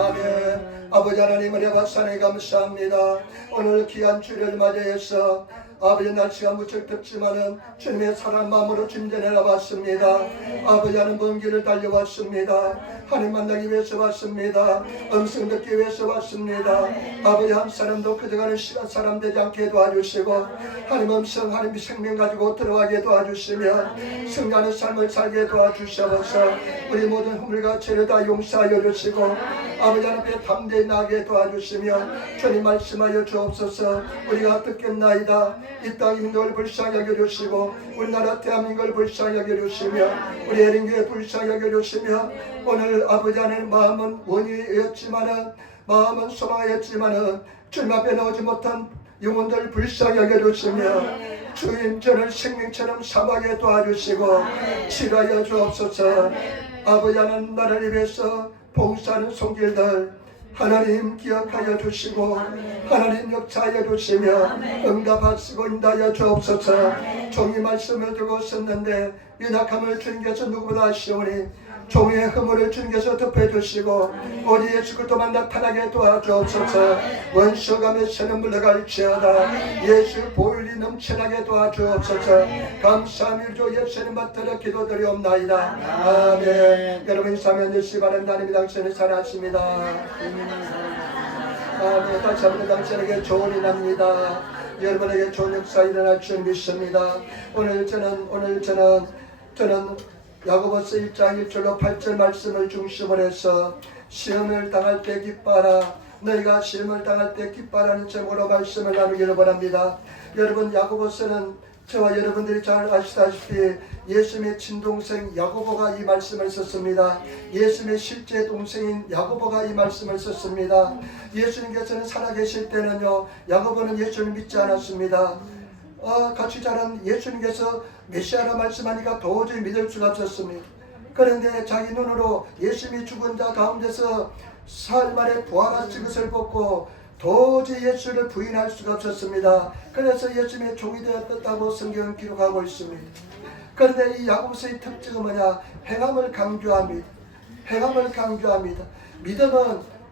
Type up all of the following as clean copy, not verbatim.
아멘. 아버지 하나님 은혜 받사네 감사합니다. 오늘 귀한 주일을 맞이해서 아버지 날씨가 무척 덥지만은 주님의 사랑 마음으로 진전해 나왔습니다. 아버지 하는 먼 길을 달려왔습니다. 하나님 만나기 위해서 왔습니다. 음성 듣기 위해서 왔습니다. 아버지 한 사람도 그저가는 시간 사람 되지 않게 도와주시고 하나님 음성 하나님 생명 가지고 들어가게 도와주시며 승리하는 삶을 살게 도와주셔서 우리 모든 허물과 죄를 다 용서하여 주시고 아버지 하나님께 담대히 나게 도와주시며 주님 말씀하여 주옵소서. 우리가 듣겠나이다. 이 땅 인도를 불쌍히 여겨주시고 우리나라 대한민국을 불쌍히 여겨주시며 우리 에린교회 불쌍히 여겨주시며 오늘 아버지 하나님 마음은 원이였지만은 마음은 소망이었지만은 주님 앞에 나오지 못한 영혼들 불쌍히 여겨주시며 주님 저를 생명처럼 삼하게 도와주시고 치료하여 주옵소서. 아버지 하나님 나라를 위해서 봉사하는 손길들 하나님 기억하여 주시고 하나님 역사하여 주시며 응답하시고 인도하여 주옵소서. 종이 말씀을 두고 썼는데 연약함을 주님께서 누구보다 아시오니 종의 허물을 주님께서 덮어주시고 오직 예수 그리스도만 나타나게 도와주옵소서. 원수감에 새는 물러갈지어다. 예수 보혈이 넘쳐나게 도와주옵소서. 감사함을 주 예수님 받들어 기도드리옵나이다. 아멘. 여러분 인사하면 되시기 바랍니다. 하나님 당신을 사랑하십니다. 아멘. 다시 한번 당신에게 좋은 일 납니다. 여러분에게 좋은 역사 일어날 줄 믿습니다. 오늘 저는 야고보서 1장 1절로 8절 말씀을 중심으로 해서 시험을 당할 때 기뻐하라. 너희가 시험을 당할 때 기뻐하라는 제목으로 말씀을 나누기를 바랍니다. 여러분 야고보서는 저와 여러분들이 잘 아시다시피 예수님의 친동생 야고보가 이 말씀을 썼습니다. 예수님의 실제 동생인 야고보가 이 말씀을 썼습니다. 예수님께서는 살아계실 때는요 야고보는 예수님을 믿지 않았습니다. 같이 자란 예수님께서 메시아라 말씀하니까 도저히 믿을 수가 없었습니다. 그런데 자기 눈으로 예수님이 죽은 자 가운데서 사흘 만에 부활하신 것을 보고 도저히 예수를 부인할 수가 없었습니다. 그래서 예수님의 종이 되었다고 성경은 기록하고 있습니다. 그런데 이 야고보서의 특징은 뭐냐? 행함을 강조합니다. 행함을 강조합니다.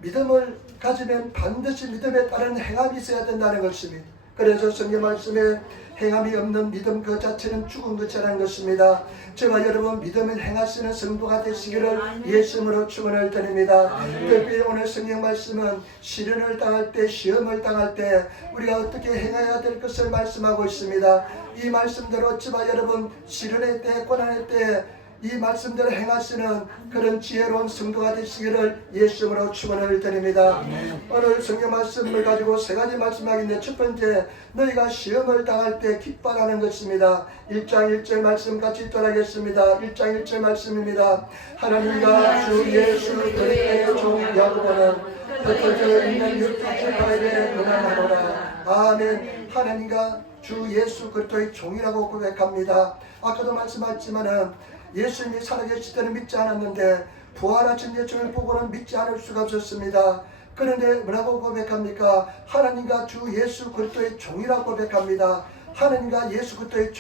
믿음을 가지면 반드시 믿음에 따른 행함이 있어야 된다는 것입니다. 그래서 성경 말씀에 행함이 없는 믿음 그 자체는 죽은 것이라는 것입니다. 저와 여러분 믿음을 행하시는 성도가 되시기를 예수님으로 축원을 드립니다. 특별히 오늘 성경 말씀은 시련을 당할 때 시험을 당할 때 우리가 어떻게 행해야 될 것을 말씀하고 있습니다. 이 말씀대로 저와 여러분 시련의 때 고난의 때 이 말씀대로 행하시는 그런 지혜로운 성도가 되시기를 예수님으로 축원을 드립니다. 오늘 성경 말씀을 가지고 세 가지 말씀하겠는데 첫 번째 너희가 시험을 당할 때 기뻐하라는 것입니다. 1장 1절 말씀 같이 읽도록하겠습니다. 1장 1절 말씀입니다. 하나님과 주 예수 그리스도의 종 야고보는 흩어져 있는 육체파에게 문안하노라. 아멘. 하나님과 주 예수 그리스도의 종이라고 고백합니다. 아까도 말씀하셨지만은 예수님이 살아계실 때는 믿지 않았는데 부활하신 예수님을 보고는 믿지 않을 수가 없었습니다. 그런데 뭐라고 고백합니까? 하나님과 주 예수 그리스도의 종이라고 고백합니다. 하나님과 예수 그리스도의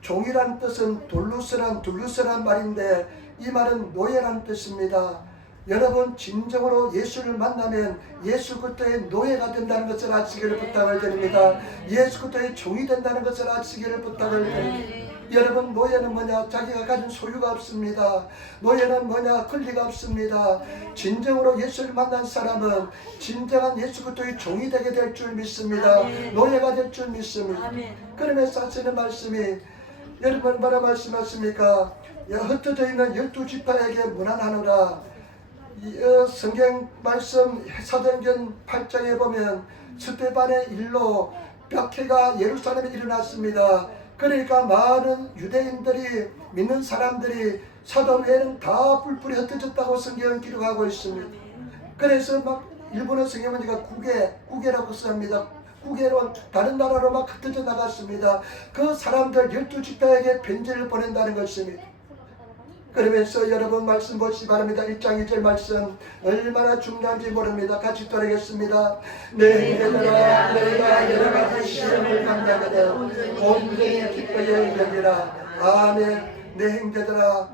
종이라는 뜻은 둘루스란 말인데 이 말은 노예라는 뜻입니다. 여러분 진정으로 예수를 만나면 예수 그리스도의 노예가 된다는 것을 아시기를 부탁을 드립니다. 예수 그리스도의 종이 된다는 것을 아시기를 부탁을 드립니다. 여러분 노예는 뭐냐? 자기가 가진 소유가 없습니다. 노예는 뭐냐? 권리가 없습니다. 진정으로 예수를 만난 사람은 진정한 예수 그리스도의 종이 되게 될 줄 믿습니다. 노예가 될 줄 믿습니다. 그러면서 하시는 말씀이 여러분 뭐라 말씀하십니까? 흩어져 있는 12지파에게 문안하노라. 성경 말씀 사도행전 8장에 보면 스데반의 일로 벽해가 예루살렘에 일어났습니다. 그러니까 많은 유대인들이 믿는 사람들이 사도회는 다 뿔뿔이 흩어졌다고 성경은 기록하고 있습니다. 그래서 막 일본어 성경은 국외라고 씁니다. 국외로 다른 나라로 막 흩어져 나갔습니다. 그 사람들 12지파에게 편지를 보낸다는 것입니다. 그러면서 여러분 말씀 보시기 바랍니다. 1장 1절 말씀 얼마나 중요한지 모릅니다. 같이 따르겠습니다. 내 형제들아 너희가 여러 가지 시험을 당하거든 온전히 기뻐하여 여기라. 아멘. 내 형제들아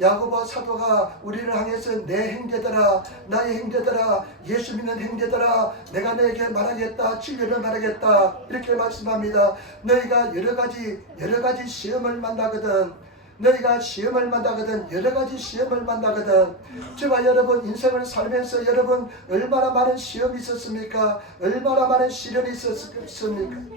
야고보 사도가 우리를 향해서 내 형제들아, 나의 형제들아, 예수 믿는 형제들아, 내가 너에게 말하겠다, 진리를 말하겠다, 이렇게 말씀합니다. 너희가 여러 가지 시험을 만나거든. 너희가 시험을 만나거든. 여러 가지 시험을 만나거든. 저와 여러분 인생을 살면서 여러분 얼마나 많은 시험이 있었습니까? 얼마나 많은 시련이 있었습니까?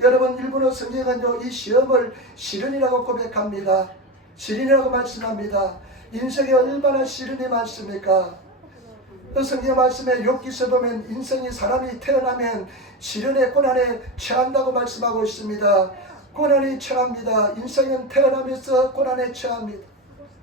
여러분 일본어 성경은요, 이 시험을 시련이라고 고백합니다. 시련이라고 말씀합니다. 인생에 얼마나 시련이 많습니까? 그 성경 말씀에 욥기서 보면 인생이 사람이 태어나면 시련의 고난에 처한다고 말씀하고 있습니다. 고난이 처합니다. 인생은 태어나면서 고난에 처합니다.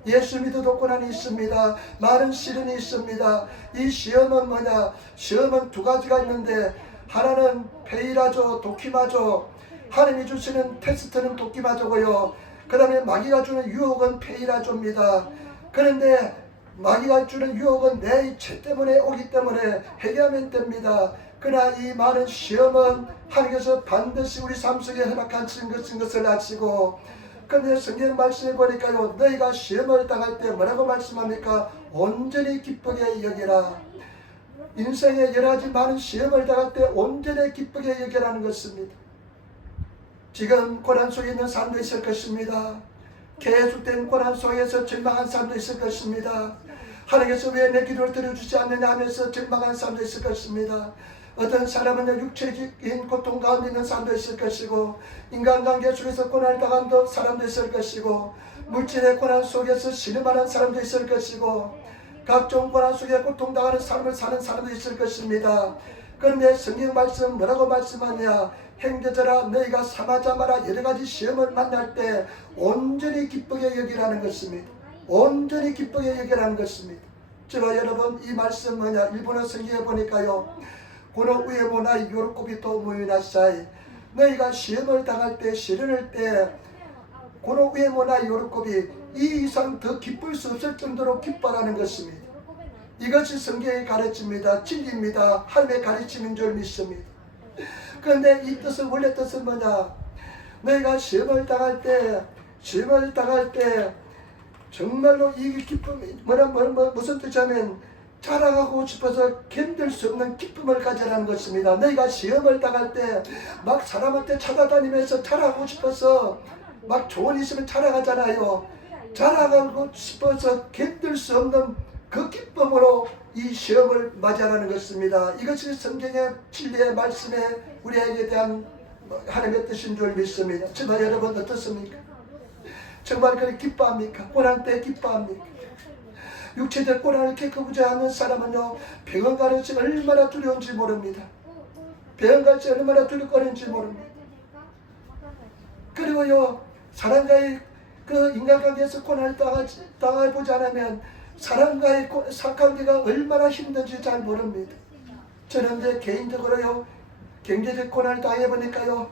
예수 믿어도 고난이 있습니다. 많은 시련이 있습니다. 이 시험은 뭐냐? 시험은 두 가지가 있는데 하나는 페이라조, 도키마조. 하나님이 주시는 테스트는 도키마조고요. 그 다음에 마귀가 주는 유혹은 페이라조입니다. 그런데 마귀가 주는 유혹은 내 죄 때문에 오기 때문에 회개하면 됩니다. 그러나 이 많은 시험은 하나님께서 반드시 우리 삶 속에 허락한 것을 아시고, 그런데 성경 말씀에 보니까요, 너희가 시험을 당할 때 뭐라고 말씀합니까? 온전히 기쁘게 여기라. 인생에 여러 가지 많은 시험을 당할 때 온전히 기쁘게 여기라는 것입니다. 지금 고난 속에 있는 사람도 있을 것입니다. 계속된 고난 속에서 절망한 사람도 있을 것입니다. 하나님께서 왜 내 기도를 들어주지 않느냐 하면서 절망한 사람도 있을 것입니다. 어떤 사람은 육체적인 고통 가운데 있는 사람도 있을 것이고, 인간관계 속에서 고난을 당한 사람도 있을 것이고, 물질의 고난 속에서 신음하는 사람도 있을 것이고, 각종 고난 속에 고통당하는 삶을 사는 사람도 있을 것입니다. 그런데 성경 말씀 뭐라고 말씀하냐? 형제들아, 너희가 삼하자 마라. 여러 가지 시험을 만날 때 온전히 기쁘게 여기라는 것입니다. 온전히 기쁘게 여기라는 것입니다. 제가 여러분 이 말씀 뭐냐? 일본어 성경에 보니까요, 고노 우에모나이 요르코비 또 모이나사이. 너희가 시험을 당할 때, 시련할 때 고노 우에모나이 요르코비, 이 이상 더 기쁠 수 없을 정도로 기뻐라는 것입니다. 이것이 성경의 가르침입니다. 진리입니다. 하나님의 가르침인 줄 믿습니다. 그런데 이 뜻은, 원래 뜻은 뭐냐? 너희가 시험을 당할 때 정말로 이 기쁨이 무슨 뜻이냐면 자랑하고 싶어서 견딜 수 없는 기쁨을 가져라는 것입니다. 너희가 시험을 당할 때 막 사람한테 찾아다니면서 자랑하고 싶어서 막 조언이 있으면 자랑하잖아요. 자랑하고 싶어서 견딜 수 없는 그 기쁨으로 이 시험을 맞이하라는 것입니다. 이것이 성경의 진리의 말씀에 우리에게 대한 하나님의 뜻인 줄 믿습니다. 정말 여러분 어떻습니까? 정말 그렇게 기뻐합니까? 고난 때 기뻐합니까? 육체적 고난을 겪고자 하는 사람은요, 병원 가는 것이 얼마나 두려운지 모릅니다. 병원 갈 때 얼마나 두렵거리는지 모릅니다. 그리고요, 사람과의 그 인간관계에서 고난을 당해보지 않으면 사람과의 관계가 얼마나 힘든지 잘 모릅니다. 저는 이제 개인적으로요, 경제적 고난을 당해보니까요,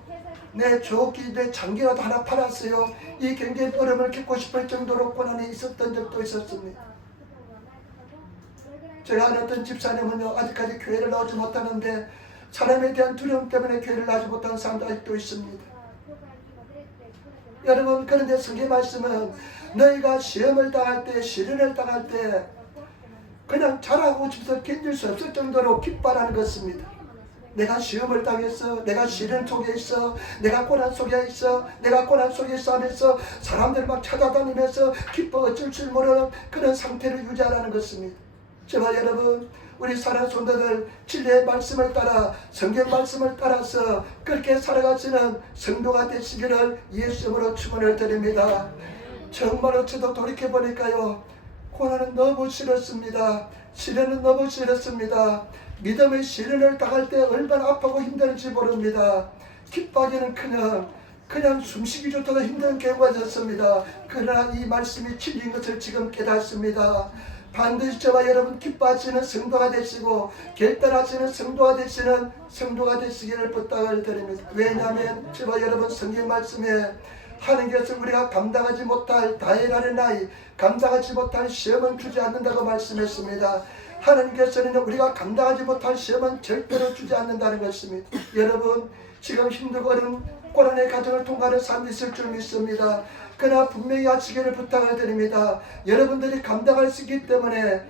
내 조기, 내 장기라도 하나 팔았어요. 이 경제적 어려움을 겪고 싶을 정도로 고난이 있었던 적도 있었습니다. 제가 아는 어떤 집사님은요, 아직까지 교회를 나오지 못하는데 사람에 대한 두려움 때문에 교회를 나오지 못하는 사람도 아직도 있습니다. 여러분, 그런데 성경 말씀은 너희가 시험을 당할 때, 시련을 당할 때 그냥 자라고 싶어서 견딜 수 없을 정도로 기뻐하는 것입니다. 내가 시험을 당했어, 내가 시련 속에 있어, 내가 고난 속에 있어, 내가 고난 속에 있어 하면서 사람들 막 찾아다니면서 기뻐 어쩔 줄 모르는 그런 상태를 유지하라는 것입니다. 제발 여러분, 우리 사랑하는 성도들, 진리의 말씀을 따라, 성경 말씀을 따라서 그렇게 살아가시는 성도가 되시기를 예수님으로 축원을 드립니다. 정말로 저도 돌이켜보니까요, 고난은 너무 싫었습니다. 시련은 너무 싫었습니다. 믿음의 시련을 당할 때 얼마나 아프고 힘든지 모릅니다. 기뻐하기는 그냥 숨쉬기 좋다고 힘든 경우가 있었습니다. 그러나 이 말씀이 진리인 것을 지금 깨닫습니다. 반드시 저와 여러분 기뻐하시는 성도가 되시고 결단하시는 성도가 되시기를 부탁을 드립니다. 왜냐하면 저와 여러분 성경 말씀에 하나님께서 우리가 감당하지 못할 다해라는 나이, 감당하지 못할 시험은 주지 않는다고 말씀했습니다. 하나님께서는 우리가 감당하지 못할 시험은 절대로 주지 않는다는 것입니다. 여러분, 지금 힘들고 어려운 고난의 과정을 통과하는 사람이 있을 줄 믿습니다. 그러나 분명히 하시기를 부탁을 드립니다. 여러분들이 감당할 수 있기 때문에,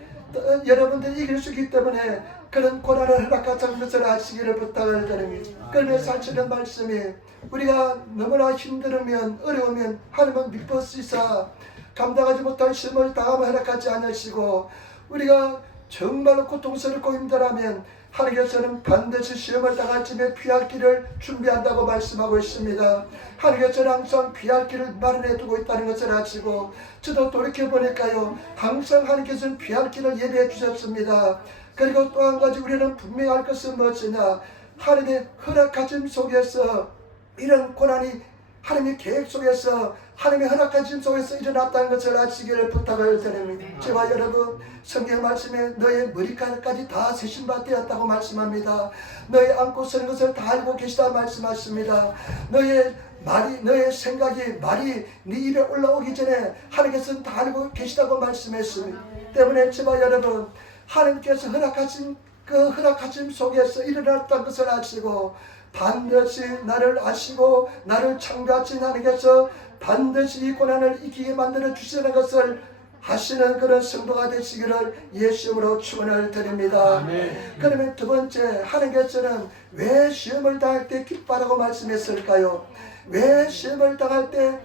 여러분들이 이길 수 있기 때문에 그런 고난을 허락하자는 것을 아시기를 부탁을 드립니다. 그러면서 하시는 말씀이, 우리가 너무나 힘들으면, 어려우면 하나님은 미쁘시사 감당하지 못할 시험을 당하면 허락하지 않으시고, 우리가 정말로 고통스럽고 힘들하면 하나님께서는 반드시 시험을 당할 쯤에 피할 길을 준비한다고 말씀하고 있습니다. 하나님께서는 항상 피할 길을 마련해 두고 있다는 것을 아시고, 저도 돌이켜보니까요, 항상 하나님께서는 피할 길을 예비해 주셨습니다. 그리고 또 한 가지 우리는 분명히 할 것은 무엇이냐, 하나님의 허락하심 속에서 이런 고난이 하나님의 계획 속에서, 하나님의 허락하심 속에서 일어났다는 것을 아시기를 부탁을 드립니다. 저와 여러분, 성경 말씀에 너의 머리카락까지 다 세신 바 되었다고 말씀합니다. 너의 안고 서는 것을 다 알고 계시다 말씀하십니다. 너의 말이, 너의 생각이, 말이 네 입에 올라오기 전에 하나님께서는 다 알고 계시다고 말씀했습니다. 때문에 저와 여러분, 하나님께서 허락하신 그 허락하심 속에서 일어났다는 것을 아시고, 반드시 나를 아시고 나를 창조하신 하나님께서 반드시 이 고난을 이기게 만들어 주시는 것을 하시는 그런 성도가 되시기를 예수님으로 축원을 드립니다. 아멘. 그러면 두 번째, 하나님께서는 왜 시험을 당할 때 기뻐하라고 말씀했을까요? 왜 시험을 당할 때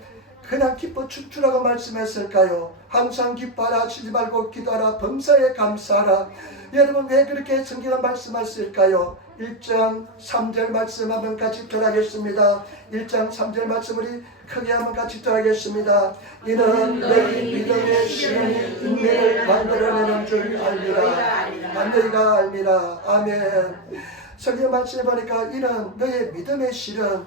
그냥 기뻐 춤추라고 말씀했을까요? 항상 기뻐하라, 쉬지 말고 기도하라, 범사에 감사하라. 여러분, 왜 그렇게 성경을 말씀하실까요? 1장 3절 말씀 한번 같이 들어가겠습니다. 1장 3절 말씀 우리 크게 한번 같이 들어가겠습니다. 이는 너희 믿음의 시험이 인내를 만들어내는 줄 알미라. 너희가 알미라. 아멘. 성경 말씀에 보니까 이는 너의 믿음의 실은,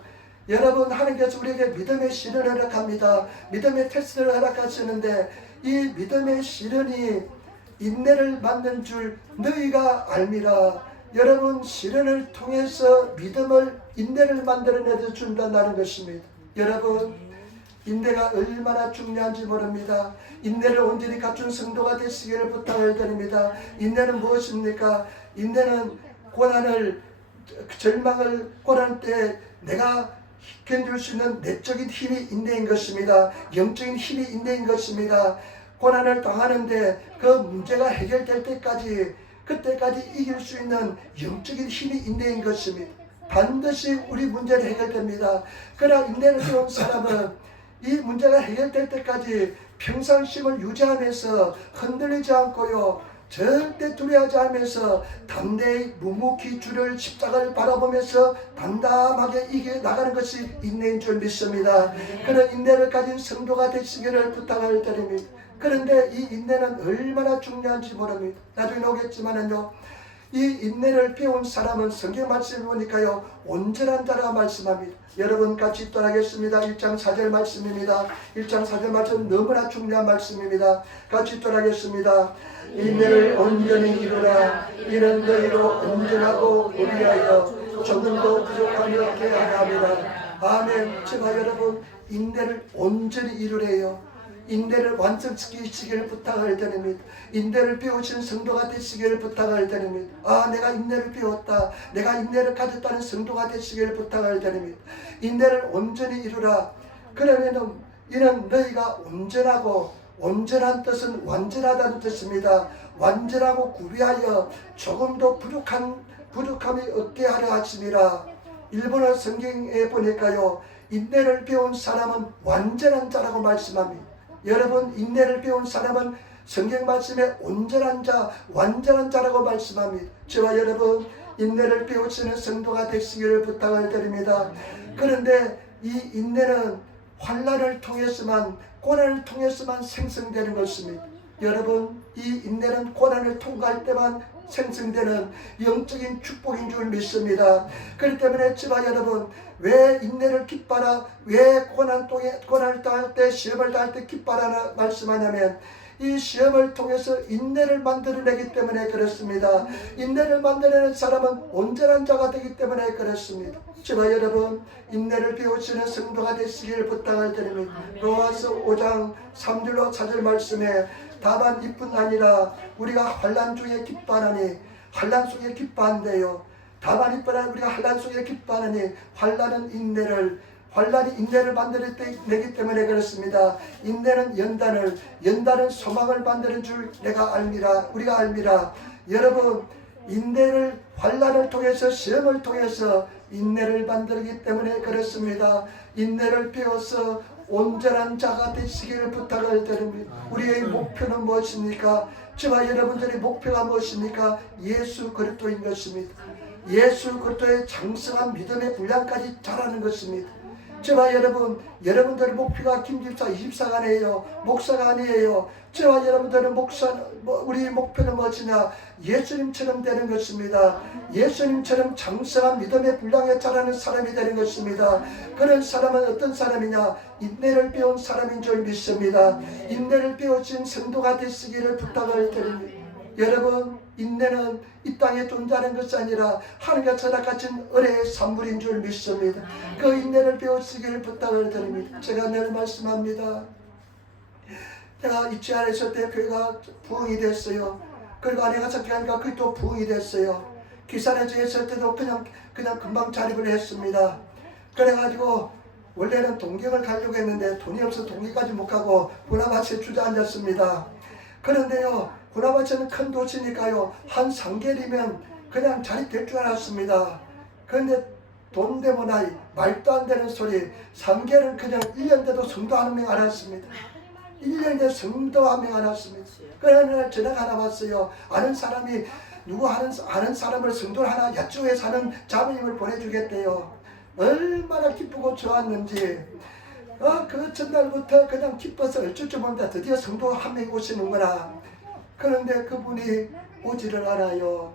여러분, 하나님께서 우리에게 믿음의 실현을 허락합니다. 믿음의 테스트를 허락하시는데, 이 믿음의 실현이 인내를 만든 줄 너희가 알미라. 여러분, 실현을 통해서 믿음을, 인내를 만들어내 준다는 것입니다. 여러분, 인내가 얼마나 중요한지 모릅니다. 인내를 온전히 갖춘 성도가 되시기를 부탁을 드립니다. 인내는 무엇입니까? 인내는 고난을, 절망을, 고난 때 내가 견딜 수 있는 내적인 힘이 인내인 것입니다. 영적인 힘이 인내인 것입니다. 고난을 당하는데 그 문제가 해결될 때까지, 그때까지 이길 수 있는 영적인 힘이 인내인 것입니다. 반드시 우리 문제는 해결됩니다. 그러나 인내를 배운 사람은 이 문제가 해결될 때까지 평상심을 유지하면서 흔들리지 않고요, 절대 두려워하지 않으면서 담대히 묵묵히 주를, 십자가를 바라보면서 담담하게 이겨나가는 것이 인내인 줄 믿습니다. 그런 인내를 가진 성도가 되시기를 부탁을 드립니다. 그런데 이 인내는 얼마나 중요한지 모릅니다. 나중에 오겠지만은요, 이 인내를 배운 사람은 성경 말씀을 보니까요, 온전한 자라 말씀합니다. 여러분 같이 따라하겠습니다. 1장 4절 말씀입니다. 1장 4절 말씀 너무나 중요한 말씀입니다. 같이 따라하겠습니다. 인내를 온전히 이루라. 이는 너희로 온전하고 우리하여 조금도 부족함이 없게 하라. 아멘. 제가 여러분, 인내를 온전히 이루래요. 인내를 완성시키시기를 부탁을 드립니다. 인내를 배우신 성도가 되시기를 부탁을 드립니다. 아, 내가 인내를 배웠다, 내가 인내를 가졌다는 성도가 되시기를 부탁을 드립니다. 인내를 온전히 이루라. 그러면은 이는 너희가 온전하고, 온전한 뜻은 완전하다는 뜻입니다. 완전하고 구비하여 조금도 부족함이 없게 하려 하심이라. 일본어 성경에 보니까요, 인내를 배운 사람은 완전한 자라고 말씀합니다. 여러분, 인내를 배운 사람은 성경 말씀에 온전한 자, 완전한 자라고 말씀합니다. 저와 여러분, 인내를 배우시는 성도가 되시기를 부탁을 드립니다. 그런데 이 인내는 환난을 통해서만, 고난을 통해서만 생성되는 것입니다. 여러분, 이 인내는 고난을 통과할 때만 생성되는 영적인 축복인 줄 믿습니다. 그렇기 때문에 저와 여러분, 왜 인내를 기뻐하라, 왜 고난을 당할 때, 시험을 당할 때 기뻐하라 말씀하냐면, 이 시험을 통해서 인내를 만들어내기 때문에 그렇습니다. 인내를 만들어내는 사람은 온전한 자가 되기 때문에 그렇습니다. 저와 여러분, 인내를 배우시는 성도가 되시기를 부탁을 드립니다. 로마서 5장 3절로 4절 말씀에 다만 이뿐 아니라 우리가 환난 중에 기뻐하니, 환난 속에 기뻐한대요. 다만 이뿐 아니라 우리가 환난 속에 기뻐하니, 환난은 인내를, 환란이 인내를 만들어내기 때문에 그렇습니다. 인내는 연단은 소망을 만드는 줄 내가 알미라. 우리가 알미라. 여러분, 인내를 환란을 통해서 시험을 통해서 인내를 만들기 때문에 그렇습니다. 인내를 배워서 온전한 자가 되시기를 부탁을 드립니다. 우리의 목표는 무엇입니까? 저와 여러분들의 목표가 무엇입니까? 예수 그리스도인 것입니다. 예수 그리스도의 장성한 믿음의 분량까지 자라는 것입니다. 저와 여러분들의 목표가 김집사 24가 아니에요. 목사가 아니에요. 저와 여러분들의 우리 목표는 무엇이냐? 예수님처럼 되는 것입니다. 예수님처럼 장성한 믿음의 분량에 자라는 사람이 되는 것입니다. 그런 사람은 어떤 사람이냐? 인내를 배운 사람인 줄 믿습니다. 인내를 배우신 성도가 되시기를 부탁을 드립니다. 여러분, 인내는 이 땅에 존재하는 것이 아니라 하늘과 전하같은 은혜의 산물인 줄 믿습니다. 그 인내를 배우시기를 부탁을 드립니다. 제가 늘 말씀합니다. 제가 이치안에 있을 때 교회가 부흥이 됐어요. 그리고 아내가 작게하니까 그게 또 부흥이 됐어요. 기산에서 있을 때도 그냥 금방 자립을 했습니다. 그래가지고 원래는 동경을 가려고 했는데 돈이 없어서 동경까지 못 가고 구나바치에 주저앉았습니다. 그런데요, 구나바치는 큰 도시니까요, 한 3개월이면 그냥 자립될 줄 알았습니다. 그런데 돈 때문에 말도 안 되는 소리, 3개월은 그냥 1년 돼도 성도 한 명 안 왔습니다. 1년 돼 성도 한 명 안 왔습니다. 그러는 날 전화가 하나 왔어요. 아는 사람이 아는 사람을 성도를 하나 야쪽에 사는 자매님을 보내주겠대요. 얼마나 기쁘고 좋았는지 그 전날부터 그냥 기뻐서 어쩔 줄 모릅니다. 드디어 성도 한 명이 오시는구나. 그런데 그분이 오지를 않아요.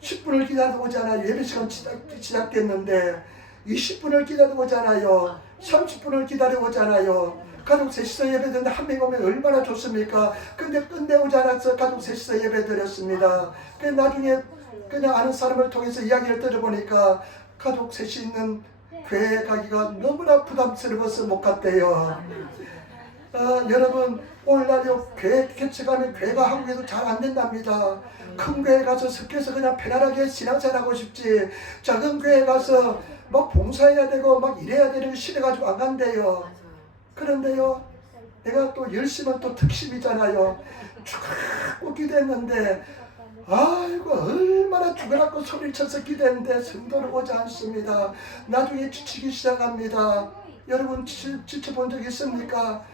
10분을 기다려도 오지 않아요. 예배 시간 시작됐는데 20분을 기다려도 오지 않아요. 30분을 기다려 오지 않아요. 가족 셋이서 예배 드는데 한 명 오면 얼마나 좋습니까? 근데 끝내오지 않아서 가족 셋이서 예배 드렸습니다. 나중에 그냥 아는 사람을 통해서 이야기를 들어보니까 가족 셋이 있는 교회 가기가 너무나 부담스러워서 못 갔대요. 여러분, 오늘날요 교회 개척하면 교회가 한국에도 잘 안 된답니다. 큰 교회 가서 섞여서 그냥 편안하게 신앙생활하고 싶지, 작은 교회 가서 막 봉사해야 되고 막 일해야 되는 거 싫어가지고 안 간대요. 그런데요, 내가 또 열심은 또 특심이잖아요. 쭉 기도했는데 아이고 얼마나 죽어라고 소리를 쳐서 기도했는데 성도를 오지 않습니다. 나중에 지치기 시작합니다. 여러분 지쳐본 적 있습니까?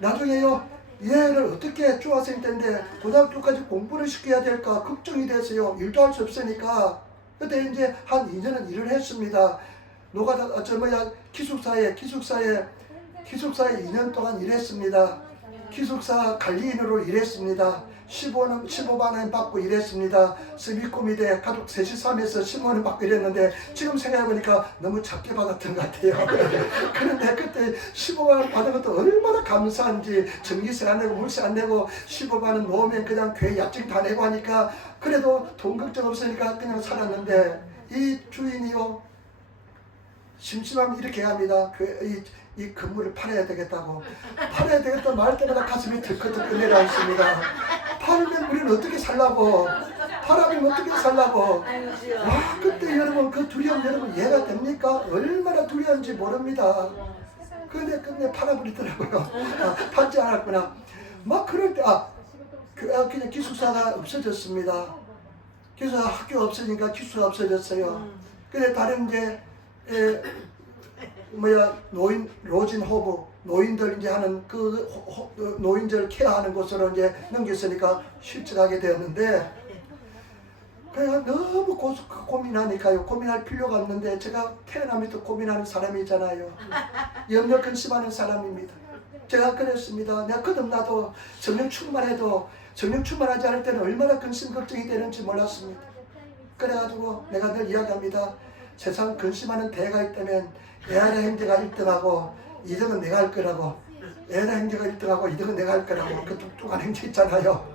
나중에요, 얘를 어떻게 중학생 때인데 고등학교까지 공부를 시켜야 될까 걱정이 돼서요, 일도 할 수 없으니까 그때 이제 한 2년은 일을 했습니다. 기숙사에 2년 동안 일했습니다. 기숙사 관리인으로 일했습니다. 15만 원 받고 일했습니다. 스미코미대 가족 셋이 삼에서 15만 원 받고 일했는데 지금 생각해보니까 너무 작게 받았던 것 같아요. 그런데 그때 15만 원 받은 것도 얼마나 감사한지, 전기세 안 내고 물세 안 내고 15만 원 모으면 그냥 교회 약증 다 내고 하니까 그래도 돈 걱정 없으니까 그냥 살았는데, 이 주인이요 심심하면 이렇게 합니다. 이 건물을 팔아야 되겠다고. 팔아야 되겠다 말 때마다 가슴이 덜컥덜컥 내려앉습니다. 팔면 우리는 어떻게 살라고? 팔아면 어떻게 살라고? 와, 그때 여러분 그 두려움 여러분 이해가 됩니까? 얼마나 두려운지 모릅니다. 근데 끝내 팔아버리더라고요. 팔지 않았구나. 막 그럴 때 그냥 기숙사가 없어졌습니다. 기숙사 학교가 없으니까 기숙사가 없어졌어요. 근데 다른 이제 로진 호부, 노인들 이제 하는 노인들 케어하는 곳으로 이제 넘겼으니까 실직하게 되었는데, 그냥 너무 고민하니까요. 고민할 필요가 없는데, 제가 태어나면부터 고민하는 사람이잖아요. 염려 근심하는 사람입니다. 제가 그랬습니다. 내가 거듭나도 성령 충만하지 않을 때는 얼마나 근심 걱정이 되는지 몰랐습니다. 그래가지고 내가 늘 이야기합니다. 세상 근심하는 대가 있다면 에아라 형제가 1등하고 2등은 내가 할 거라고. 에아라 형제가 1등하고 2등은 내가 할 거라고. 그 뚱뚱한 형제 있잖아요.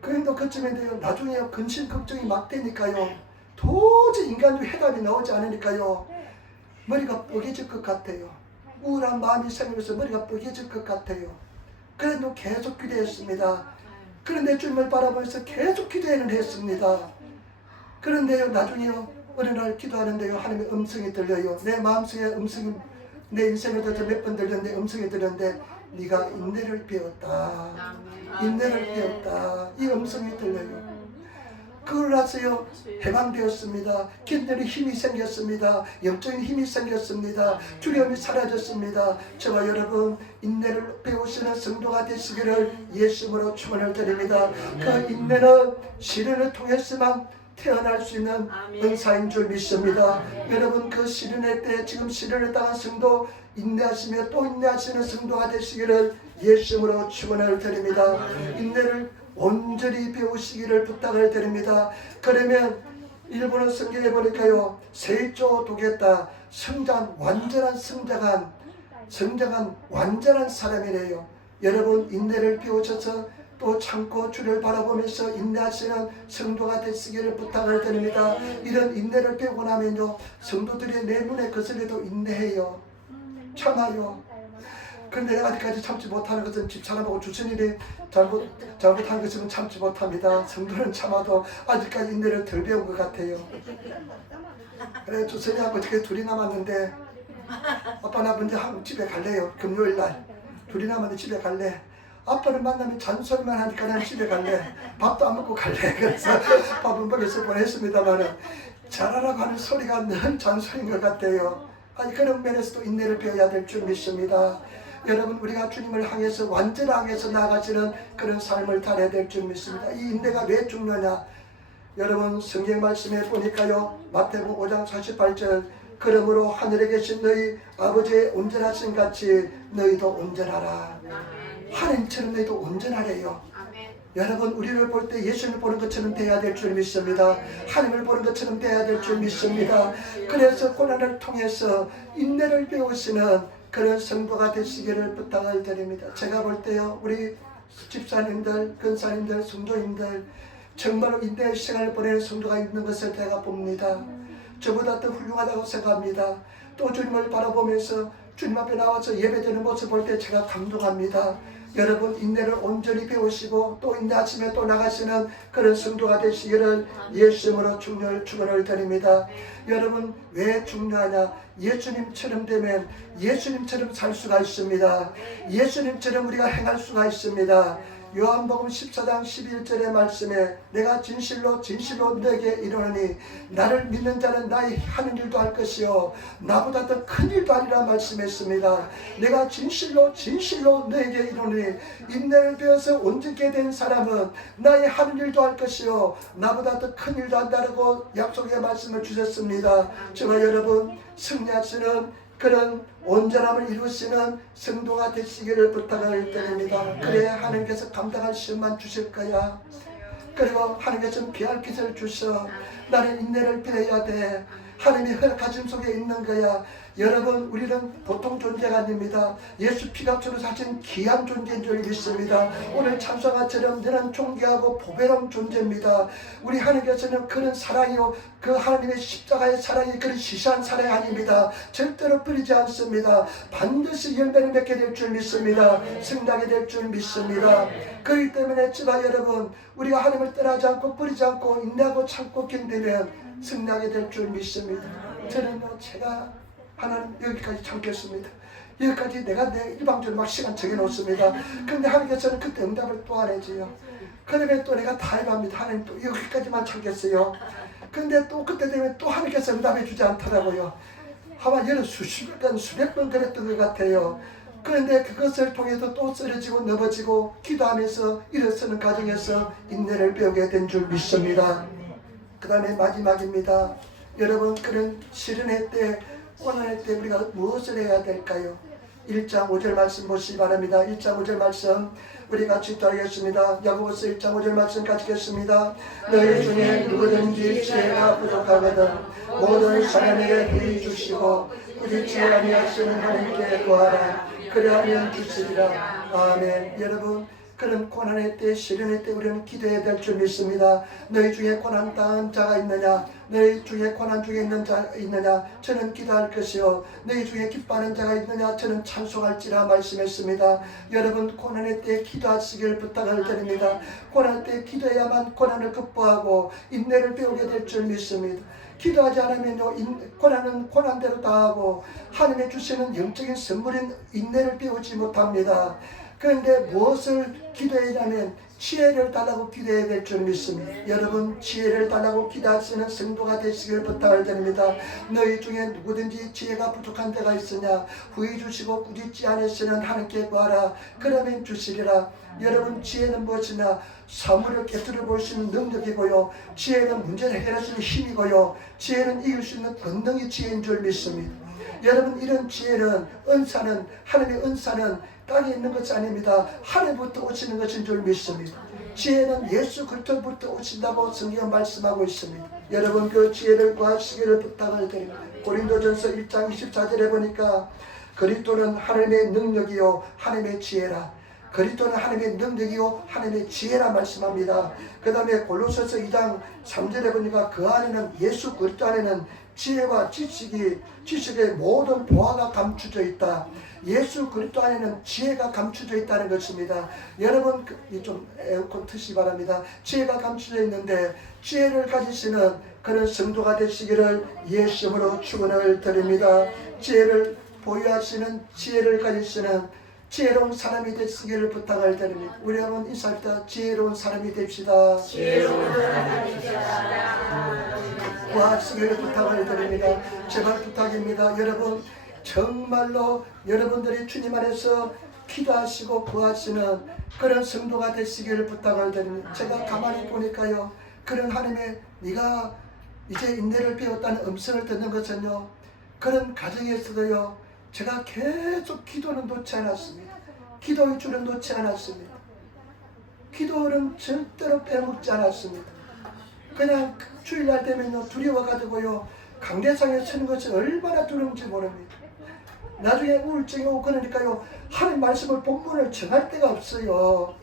그런데 그쯤인데요, 나중에 근심 걱정이 막 되니까요, 도저히 인간적 해답이 나오지 않으니까요, 머리가 뻐개질 것 같아요. 우울한 마음이 생기면서 머리가 뻐개질 것 같아요. 그래도 계속 기도했습니다. 그런데 주님을 바라보면서 계속 기도는 했습니다. 그런데요, 나중에요, 어느 날 기도하는데요, 하나님의 음성이 들려요. 내 마음속에 음성이, 내 인생에도 몇 번 들렸는데 음성이 들렸는데 네가 인내를 배웠다. 인내를 배웠다. 이 음성이 들려요. 그걸 나서요, 해방되었습니다. 견디는 힘이 생겼습니다. 영적인 힘이 생겼습니다. 두려움이 사라졌습니다. 저와 여러분, 인내를 배우시는 성도가 되시기를 예수님으로 축원을 드립니다. 그 인내는 시련을 통해서만 태어날 수 있는 은사인 줄 믿습니다. 여러분, 그 시련의 때 지금 시련을 당한 성도, 인내하시며 또 인내하시는 성도가 되시기를 예수님으로 축원을 드립니다. 인내를 온전히 배우시기를 부탁을 드립니다. 그러면 일본어 성경에 보니까요, 세조 도겠다, 완전한 성장한 완전한 사람이래요. 여러분, 인내를 배우셔서 또 참고 주를 바라보면서 인내하시는 성도가 되시기를 부탁을 드립니다. 이런 인내를 배우고 나면요, 성도들이 내 눈에 거슬려도 인내해요. 참아요. 그런데 아직까지 참지 못하는 것은 집사람하고 주선일이 잘못한 것은 참지 못합니다. 성도는 참아도 아직까지 인내를 덜 배운 것 같아요. 그래, 주선이하고 어떻게 둘이 남았는데, 아빠 나 먼저 집에 갈래요. 금요일날 둘이 남았는데 집에 갈래. 아빠를 만나면 잔소리만 하니까 난 집에 갈래. 밥도 안 먹고 갈래. 그래서 밥은 먹여서 보냈습니다만은 잘하라고 하는 소리가 늘 잔소리인 것 같아요. 아니, 그런 면에서도 인내를 배워야 될 줄 믿습니다. 여러분, 우리가 주님을 향해서 완전하게 해서 나아가시는 그런 삶을 살아야 될 줄 믿습니다. 이 인내가 왜 중요하냐? 여러분, 성경 말씀에 보니까요, 마태복음 5장 48절, 그러므로 하늘에 계신 너희 아버지의 온전하신 같이 너희도 온전하라. 하나님처럼 너희도 온전하래요. 여러분, 우리를 볼 때 예수님을 보는 것처럼 돼야 될 줄 믿습니다. 하나님을 보는 것처럼 돼야 될 줄 믿습니다. 그래서 고난을 통해서 인내를 배우시는 그런 성도가 되시기를 부탁을 드립니다. 제가 볼 때요, 우리 집사님들, 근사님들, 성도님들 정말로 인내의 시간을 보내는 성도가 있는 것을 제가 봅니다. 저보다 더 훌륭하다고 생각합니다. 또 주님을 바라보면서 주님 앞에 나와서 예배드리는 모습 볼 때 제가 감동합니다. 여러분, 인내를 온전히 배우시고 또 인내하시며 또 나가시는 그런 성도가 되시기를 예수님으로 축원을 드립니다. 여러분, 왜 중요하냐? 예수님처럼 되면 예수님처럼 살 수가 있습니다. 예수님처럼 우리가 행할 수가 있습니다. 요한복음 14장 11절의 말씀에 내가 진실로 너에게 이르노니 나를 믿는 자는 나의 하는 일도 할 것이요 나보다 더 큰 일도 하리라 말씀했습니다. 내가 진실로 너에게 이르노니 인내를 배워서 온전케 된 사람은 나의 하는 일도 할 것이요 나보다 더 큰 일도 한다고 약속의 말씀을 주셨습니다. 저와 여러분, 승리하시는 그런 온전함을 이루시는 성도가 되시기를 부탁을 드립니다. 그래야 하나님께서 감당할 시험만 주실 거야. 그리고 하나님께서는 피할 기세를 주셔. 나는 인내를 배워야 돼. 하나님의 허락하심 속에 있는 거야. 여러분, 우리는 보통 존재가 아닙니다. 예수 피값으로 사신 귀한 존재인 줄 믿습니다. 오늘 찬송가처럼 너는 존귀하고 보배로운 존재입니다. 우리 하나님께서는 그런 사랑이요, 그 하나님의 십자가의 사랑이 그런 시시한 사랑이 아닙니다. 절대로 버리지 않습니다. 반드시 열매를 맺게 될 줄 믿습니다. 승리하게 될 줄 믿습니다. 그렇기 때문에 저와 여러분, 우리가 하나님을 떠나지 않고 버리지 않고 인내하고 참고 견디면 승리하게 될 줄 믿습니다. 저는요, 제가 하나님 여기까지 참겠습니다. 여기까지 내가 내 일방적으로 막 시간 정해놓습니다. 그런데 하나님께서는 그때 응답을 또 안 해줘요. 그러면 또 내가 타협합니다. 하나님 또 여기까지만 참겠어요. 그런데 또 그때 되면 또 하나님께서 응답해 주지 않더라고요. 아마 여러 수십 번, 수백 번 그랬던 것 같아요. 그런데 그것을 통해서 또 쓰러지고 넘어지고 기도하면서 일어서는 과정에서 인내를 배우게 된 줄 믿습니다. 그 다음에 마지막입니다. 여러분, 그런 시련의 때, 고난의 때 우리가 무엇을 해야 될까요? 1장 5절 말씀 보시기 바랍니다. 1장 5절 말씀 우리 같이 따르겠습니다. 야고보서 1장 5절 말씀 같이 읽겠습니다. 너희 중에 누구든지 지혜가 부족하거든 모든 사람에게 부이 주시고 우리 지혜 아니하시는 하나님께 구하라. 그리하면 주시리라. 아멘. 여러분, 그런 고난의 때, 시련의 때 우리는 기도해야 될 줄 믿습니다. 너희 중에 고난 당한 자가 있느냐? 너희 중에 고난 중에 있는 자가 있느냐? 저는 기도할 것이요 너희 중에 기뻐하는 자가 있느냐? 저는 찬송할지라 말씀했습니다. 여러분, 고난의 때 기도하시길 부탁을 드립니다. 고난 때 기도해야만 고난을 극복하고 인내를 배우게 될 줄 믿습니다. 기도하지 않으면요 고난은 고난대로 당하고 하나님의 주시는 영적인 선물인 인내를 배우지 못합니다. 그런데 무엇을 기도해야냐면 지혜를 달라고 기도해야 될 줄 믿습니다. 여러분 지혜를 달라고 기도하시는 성도가 되시길 부탁을 드립니다. 너희 중에 누구든지 지혜가 부족한 데가 있으냐 후히 주시고 꾸짖지 않으시는 하나님께 구하라 그러면 주시리라. 여러분 지혜는 무엇이냐 사물을 깨뜨려 볼 수 있는 능력이고요, 지혜는 문제를 해결할 수 있는 힘이고요, 지혜는 이길 수 있는 권능이 지혜인 줄 믿습니다. 여러분 이런 지혜는 은사는 하나님의 은사는 땅에 있는 것이 아닙니다. 하늘부터 오시는 것인 줄 믿습니다. 지혜는 예수 그리스도부터 오신다고 성경은 말씀하고 있습니다. 여러분 그 지혜를 구하시기를 부탁을 드립니다. 고린도전서 1장 24절에 보니까 그리스도는 하나님의 능력이요 하나님의 지혜라. 그리스도는 하나님의 능력이요 하나님의 지혜라 말씀합니다. 그 다음에 골로새서 2장 3절에 보니까 그 안에는 예수 그리스도 안에는 지혜와 지식의 모든 보화가 감추져 있다. 예수 그리스도 안에는 지혜가 감추져 있다는 것입니다. 여러분 좀 에어컨 트시 바랍니다. 지혜가 감추져 있는데 지혜를 가지시는 그런 성도가 되시기를 예수님으로 축원을 드립니다. 지혜를 보유하시는 지혜를 가지시는 지혜로운 사람이 되시기를 부탁을 드립니다. 우리 한번 인사할 때 지혜로운 사람이 됩시다. 지혜로운 사람이 됩시다. 구하시기를 부탁을 드립니다. 제발 부탁입니다. 여러분 정말로 여러분들이 주님 안에서 기도하시고 구하시는 그런 성도가 되시기를 부탁을 드립니다. 제가 가만히 보니까요, 그런 하나님의 네가 이제 인내를 배웠다는 음성을 듣는 것은요, 그런 가정에서도요 제가 계속 기도는 놓지 않았습니다. 기도의 줄은 놓지 않았습니다. 기도는 절대로 빼먹지 않았습니다. 그냥 주일날 되면요 두려워가지고요 강대상에 서는 것이 얼마나 두려운지 모릅니다. 나중에 우울증이 오고 그러니까요 하나님 말씀을 본문을 정할 데가 없어요.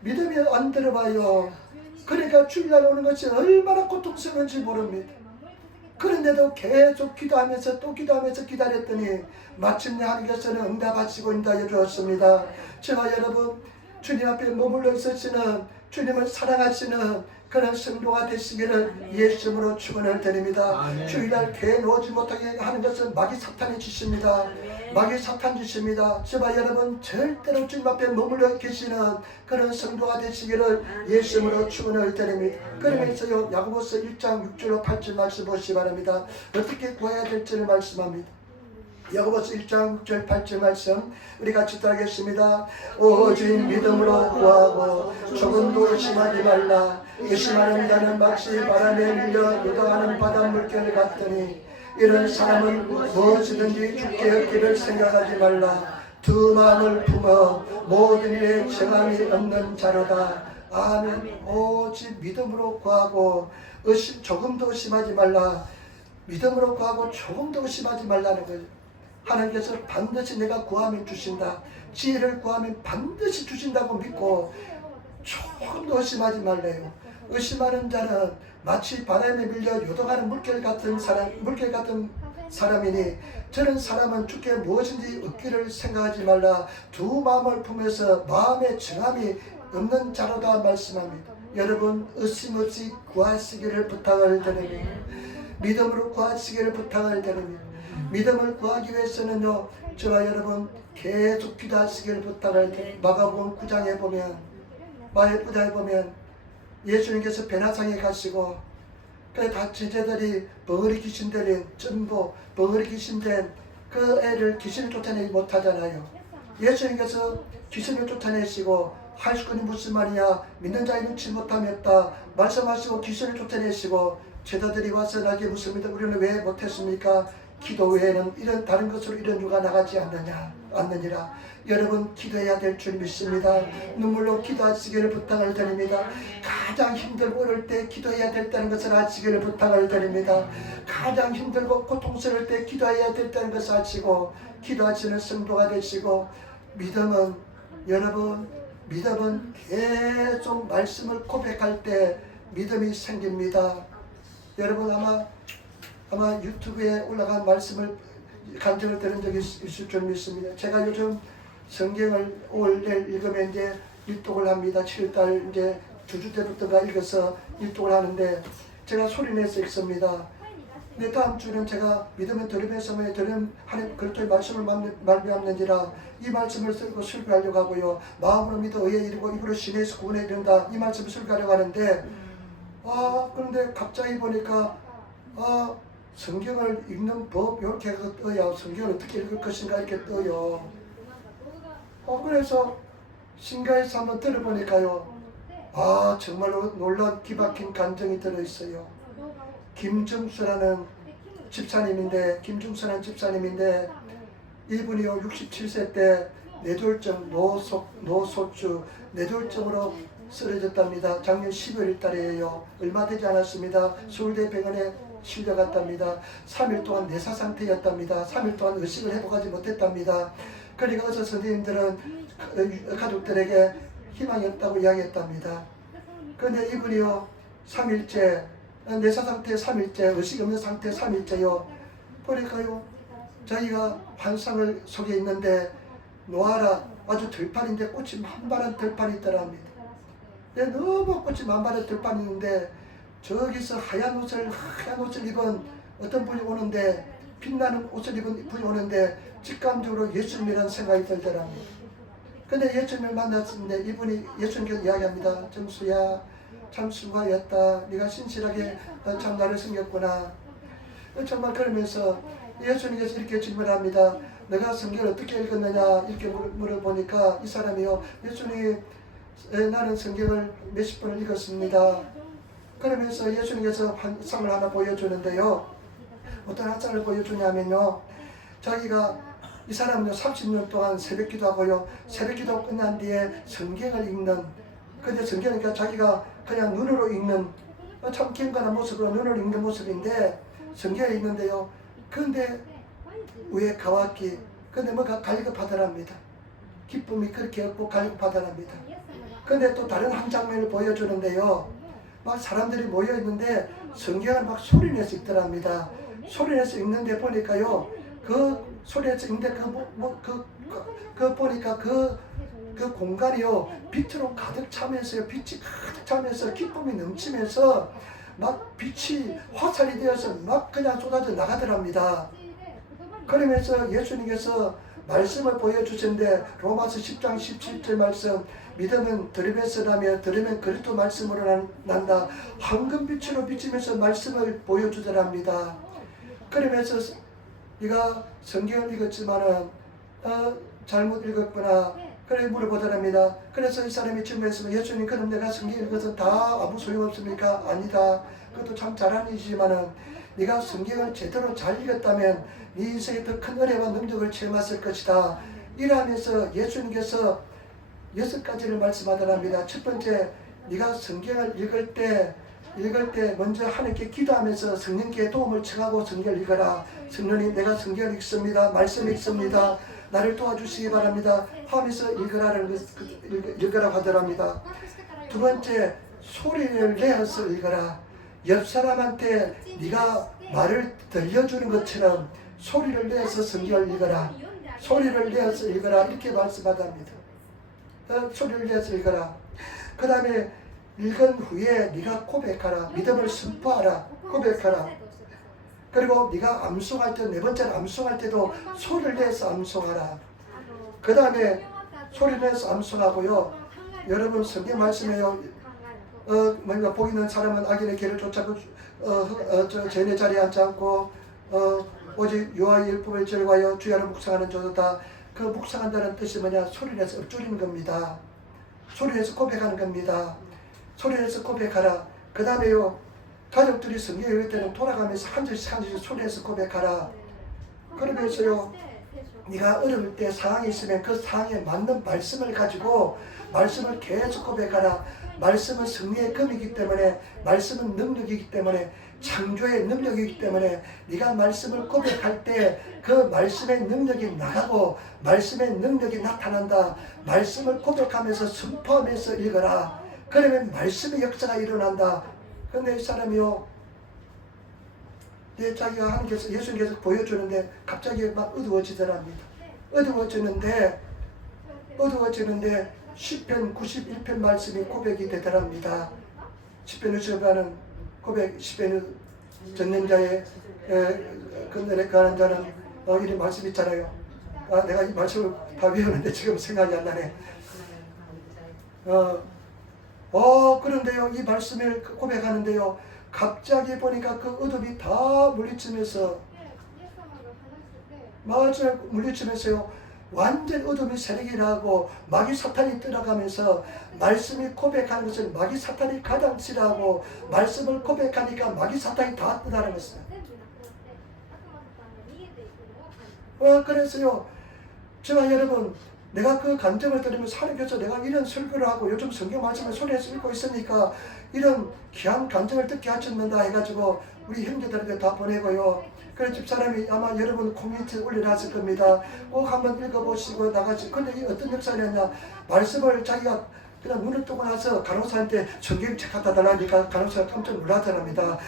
믿음이 안 들어봐요. 그러니까 주일날 오는 것이 얼마나 고통스러운지 모릅니다. 그런데도 계속 기도하면서 또 기도하면서 기다렸더니 마침내 하나님께서는 응답하시고 인도하여 주었습니다. 제가 여러분 주님 앞에 머물러 있으시는 주님을 사랑하시는 그런 성도가 되시기를 예수님으로 축원을 드립니다. 주일날 교회 오지 못하게 하는 것은 마귀 사탄의 짓입니다. 마귀 사탄 짓입니다. 제발 여러분 절대로 주님 앞에 머물러 계시는 그런 성도가 되시기를 예수님으로 축원을 드립니다. 그러면서요 야고보서 1장 6절로 8절 말씀 보시기 바랍니다. 어떻게 구해야 될지를 말씀합니다. 야고보서 1장 6절 8절 말씀 우리 같이 따르겠습니다. 오직 믿음으로 구하고 조금도 의심하지 말라. 의심하는 자는 마치 바람에 밀려 요동하는 바닷물결 같더니 이런 사람은 무엇이든지 주께 얻기를 생각하지 말라. 두 마음을 품어 모든 일에 정함이 없는 자로다. 아멘. 오직 믿음으로 구하고 조금도 의심하지 말라. 믿음으로 구하고 조금도 의심하지 말라는 거예요. 하나님께서 반드시 내가 구하면 주신다. 지혜를 구하면 반드시 주신다고 믿고 조금도 의심하지 말래요. 의심하는 자는 마치 바람에 밀려 요동하는 물결 같은 사람이니 저런 사람은 주께 무엇인지 얻기를 생각하지 말라. 두 마음을 품에서 마음의 정함이 없는 자로다 말씀합니다. 여러분 의심 없이 구하시기를 부탁을 드립니다. 믿음으로 구하시기를 부탁을 드립니다. 믿음을 구하기 위해서는요 저와 여러분 계속 기도하시기를 부탁을 드립니다. 마가복음 9장에 보면 예수님께서 베나상에 가시고 다 제자들이 벙어리 귀신 들린 전부 벙어리 귀신 된 그 애를 귀신을 쫓아내지 못하잖아요. 예수님께서 귀신을 쫓아내시고 하시거니 무슨 말이냐 믿는 자의 눈치 못함이 없다 말씀하시고 귀신을 쫓아내시고 제자들이 와서 나에게 묻습니다. 우리는 왜 못했습니까? 기도 외에는 이런 다른 것으로 이런 유가 나가지 않느니라. 여러분 기도해야 될 줄 믿습니다. 눈물로 기도하시기를 부탁을 드립니다. 가장 힘들고 어려울 때 기도해야 된다는 것을 아시기를 부탁을 드립니다. 가장 힘들고 고통스러울 때 기도해야 된다는 것을 아시고 기도하시는 성도가 되시고 믿음은 여러분 믿음은 계속 말씀을 고백할 때 믿음이 생깁니다. 여러분 아마 유튜브에 올라간 말씀을 간증을 들은 적이 있을 줄 믿습니다. 제가 요즘 성경을 올 내일 읽으면 이제 일독을 합니다. 7달 이제 주주 때부터가 읽어서 일독을 하는데 제가 소리내서 읽습니다. 근데 다음 주는 제가 믿음은 들음에서만 들음 하나님 그리스도의 말씀을 말미암는지라 이 말씀을 쓰고 설교하려고 하고요. 마음으로 믿어 의에 이르고 입으로 신에서 구원에 이른다. 이 말씀을 설교하려고 하는데 그런데 갑자기 보니까 성경을 읽는 법 이렇게 해서 떠요. 성경을 어떻게 읽을 것인가 이렇게 떠요. 그래서 신가에서 한번 들어보니까요. 정말로 놀라운 기박힌 감정이 들어있어요. 김중수라는 집사님인데 이분이요 67세 때 뇌졸중 노소주 뇌졸중으로 쓰러졌답니다. 작년 11월 달에요. 얼마 되지 않았습니다. 서울대 병원에 실려갔답니다. 3일 동안 내사 상태였답니다. 3일 동안 의식을 회복하지 못했답니다. 그러니까 의사 선생님들은 가족들에게 희망이 없다고 이야기했답니다. 그런데 이분이요 3일째 내사 상태 3일째 의식이 없는 상태 3일째요. 보니까요 자기가 환상을 속에 있는데 노아라 아주 들판인데 꽃이 만발한 들판이 있더랍니다. 너무 꽃이 만발한 들판이 있는데 저기서 하얀 옷을 입은 어떤 분이 오는데 빛나는 옷을 입은 분이 오는데 직감적으로 예수님이라는 생각이 들더랍니다. 근데 예수님을 만났는데 이분이 예수님께서 이야기합니다. 정수야 참 수고하였다. 네가 신실하게 참 나를 섬겼구나. 정말 그러면서 예수님께서 이렇게 질문합니다. 내가 성경을 어떻게 읽었느냐 이렇게 물어보니까 이 사람이요. 예수님 나는 성경을 몇십 번을 읽었습니다. 그러면서 예수님께서 환상을 하나 보여주는데요. 어떤 환상을 보여주냐면요. 자기가 이 사람은요 30년 동안 새벽기도 하고요. 새벽기도 끝난 뒤에 성경을 읽는 근데 성경이니까 자기가 그냥 눈으로 읽는 참 경건한 모습으로 눈으로 읽는 모습인데 성경을 읽는데요. 근데 왜 가왔기 근데 뭐가 갈급하더랍니다. 기쁨이 그렇게 없고 갈급하더랍니다. 근데 또 다른 한 장면을 보여주는데요. 막 사람들이 모여있는데 성경을 막 소리내서 읽더랍니다. 소리내서 읽는데 보니까요. 그 소리내서 읽는데 보니까 그 공간이요. 빛으로 가득 차면서요. 빛이 가득 차면서 기쁨이 넘치면서 막 빛이 화살이 되어서 막 그냥 쏟아져 나가더랍니다. 그러면서 예수님께서 말씀을 보여주셨는데 로마서 10장 17절 말씀 믿음은 들음에서 나며 들으면 그리스도 말씀으로 난다. 황금빛으로 비치면서 말씀을 보여주더랍니다. 그러면서 네가 성경을 읽었지만은 잘못 읽었구나. 그래 물어보더랍니다. 그래서 이 사람이 질문했으면 예수님 그럼 내가 성경 읽어서 다 아무 소용없습니까? 아니다. 그것도 참 잘하는 일이지만은 네가 성경을 제대로 잘 읽었다면 네 인생에 더 큰 은혜와 능력을 체험했을 것이다. 이러면서 예수님께서 6가지를 말씀하더랍니다. 첫 번째, 네가 성경을 읽을 때 먼저 하나님께 기도하면서 성령께 도움을 청하고 성경을 읽어라. 성령님 내가 성경을 읽습니다. 말씀 읽습니다. 나를 도와주시기 바랍니다. 하면서 읽으라고 하더랍니다. 두 번째, 소리를 내어서 읽어라. 옆 사람한테 네가 말을 들려주는 것처럼 소리를 내어서 성경을 읽어라. 소리를 내어서 읽어라. 이렇게 말씀하답니다. 소리를 내어서 읽어라. 그 다음에 읽은 후에 네가 고백하라. 믿음을 선포하라. 고백하라. 그리고 네가 암송할 때 네 번째로 암송할 때도 소리를 내서 암송하라. 그 다음에 소리를 내서 암송하고요. 여러분 성경 말씀에요. 뭔가 복 있는 사람은 악인의 길을 쫓아고 죄인의 자리에 앉지 않고 오직 여호와의 율법을 즐거워하여 주야를 묵상하는 자도다. 그 묵상한다는 뜻이 뭐냐? 소리내서 읊조리는 겁니다. 소리내서 고백하는 겁니다. 소리내서 고백하라. 그 다음에요. 가족들이 성경 읽을 때는 돌아가면서 한 절씩 한 절씩 소리내서 고백하라. 그러면서요. 네가 어려울 때 상황이 있으면 그 상황에 맞는 말씀을 가지고 말씀을 계속 고백하라. 말씀은 승리의 금이기 때문에 말씀은 능력이기 때문에 창조의 능력이기 때문에 네가 말씀을 고백할 때 그 말씀의 능력이 나가고 말씀의 능력이 나타난다. 말씀을 고백하면서 선포하면서 읽어라. 그러면 말씀의 역사가 일어난다. 그런데 이 사람이요. 자기가 하나님께서 예수님께서 보여주는데 갑자기 막 어두워지더랍니다. 어두워지는데 시편 91편 말씀이 고백이 되더랍니다. 시편을 저가는 고백, 시편을 전능자의 그늘에 가는 자는 이런 말씀 있잖아요. 내가 이 말씀을 다 외우는데 지금 생각이 안 나네. 그런데요, 이 말씀을 고백하는데요, 갑자기 보니까 그 어둠이 다 물리치면서, 맞아요, 물리치면서요, 완전 어둠이 세력이 나고 마귀 사탄이 들어가면서 말씀이 고백하는 것은 마귀 사탄이 가장 싫어하고 말씀을 고백하니까 마귀 사탄이 다 떠나는 것입니다. 그래서요, 제가 여러분, 내가 그 감정을 들으면서 하나님께서 내가 이런 설교를 하고 요즘 성경 말씀을 손에서 읽고 있으니까 이런 귀한 감정을 듣게 하셨는다 해가지고 우리 형제들한테 다 보내고요. 그래서 집사람이 아마 여러분 코미니티에 올려놨을 겁니다. 꼭 한번 읽어보시고 나가시. 근데 이 어떤 역사냐냐, 말씀을 자기가 그냥 눈을 뜨고 나서 간호사한테 성경책 갖다 달라니까 간호사가 깜짝 놀라더랍니다.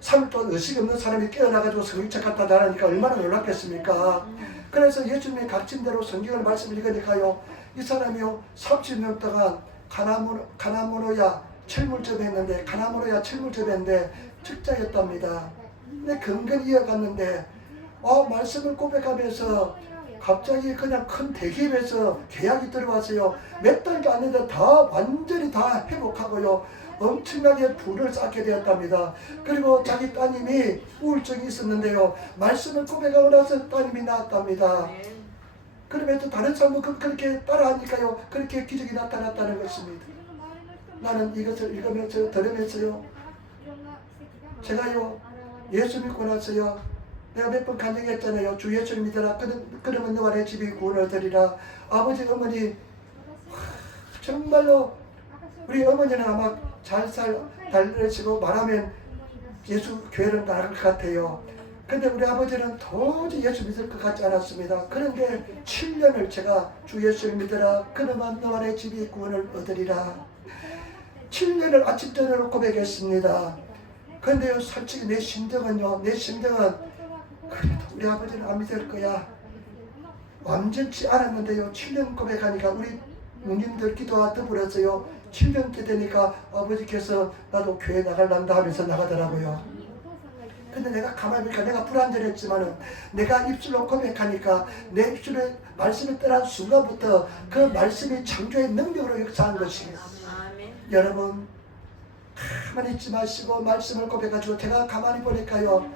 3일 동안 의식이 없는 사람이 깨어나가지고 성경책 갖다 달라니까 얼마나 놀랐겠습니까? 그래서 예수님의 가르침대로 성경을 말씀 읽으니까요, 이 사람이요 30년 동안 가나무노야 철물점에 했는데, 가나무노야 철물점에 했는데 직자였답니다. 근데 근근히 이어갔는데 말씀을 고백하면서 갑자기 그냥 큰 대기업에서 계약이 들어왔어요. 몇 달도 안 됐는데 다 완전히 다 회복하고요, 엄청나게 부를 쌓게 되었답니다. 그리고 자기 따님이 우울증이 있었는데요, 말씀을 고백하고 나서 따님이 나았답니다. 그러면서 다른 사람은 그렇게 따라하니까요, 그렇게 기적이 나타났다는 것입니다. 나는 이것을 읽으면서 들으면서요, 제가요 예수 믿고 나서요, 내가 몇 번 간증했잖아요. 주 예수를 믿어라. 그러면 너와 내 집이 구원을 얻으리라. 아버지 어머니 정말로 우리 어머니는 아마 잘 달래시고 말하면 예수 교회를 나갈 것 같아요. 근데 우리 아버지는 도저히 예수 믿을 것 같지 않았습니다. 그런데 7년을 제가 주 예수를 믿어라. 그러면 너와 내 집이 구원을 얻으리라. 7년을 아침 저녁으로 고백했습니다. 그런데요, 솔직히 내 심정은 그래도 우리 아버지는 안 믿을 거야. 완전치 않았는데요, 7년 고백하니까 우리 누님들 기도와 더불어서요, 7년째 되니까 아버지께서 나도 교회 나갈란다 하면서 나가더라고요. 근데 내가 가만히 보니까 내가 불안전했지만은 내가 입술로 고백하니까 내 입술에 말씀이 떠난 순간부터 그 말씀이 창조의 능력으로 역사한 것입니다. 여러분, 가만히 있지 마시고 말씀을 고백하시고, 제가 가만히 보니까요,